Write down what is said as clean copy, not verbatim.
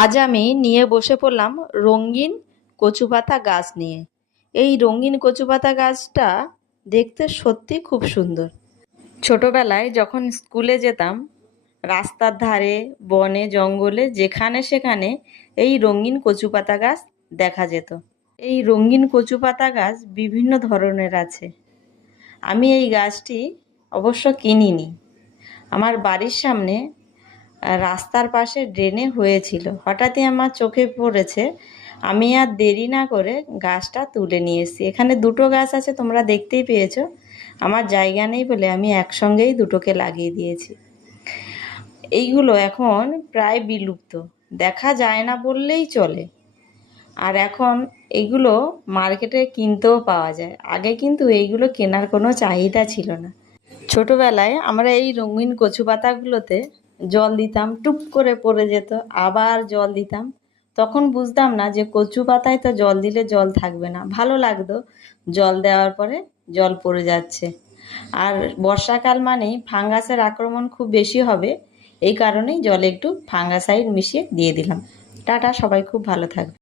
আজ আমি নিয়ে বসে পড়লাম রঙিন কচুপাতা গাছ নিয়ে। এই রঙিন কচুপাতা গাছটা দেখতে সত্যি খুব সুন্দর। ছোটবেলায় যখন স্কুলে যেতাম, রাস্তার ধারে বনে জঙ্গলে যেখানে সেখানে এই রঙিন কচুপাতা গাছ দেখা যেত। এই রঙিন কচুপাতা গাছ বিভিন্ন ধরনের আছে। আমি এই গাছটি অবশ্য কিনিনি, আমার বাড়ির সামনে রাস্তার পাশে ড্রেনে হয়েছিল, হঠাৎই আমার চোখে পড়েছে। আমি আর দেরি না করে গাছটা তুলে নিয়ে এসেছি। এখানে দুটো গাছ আছে, তোমরা দেখতেই পেয়েছো। আমার জায়গা নেই বলে আমি একসঙ্গেই দুটোকে লাগিয়ে দিয়েছি। এইগুলো এখন প্রায় বিলুপ্ত, দেখা যায় না বললেই চলে। আর এখন এইগুলো মার্কেটে কিনতেও পাওয়া যায়। আগে কিন্তু এইগুলো কেনার কোনো চাহিদা ছিল না। ছোটবেলায় আমরা এই রঙিন কচু পাতাগুলোতে জল দিতাম, টুপ করে পড়ে যেত, আবার জল দিতাম। তখন বুঝতাম না যে কচু পাতায় তো জল দিলে জল থাকবে না, ভালো লাগতো। জল দেওয়ার পরে জল পড়ে যাচ্ছে। আর বর্ষাকাল মানেই ফাঙ্গাসের আক্রমণ খুব বেশি হবে, এই কারণেই জলে একটু ফাঙ্গাসাইড মিশিয়ে দিয়ে দিলাম। টাটা, সবাই খুব ভালো থাকবে।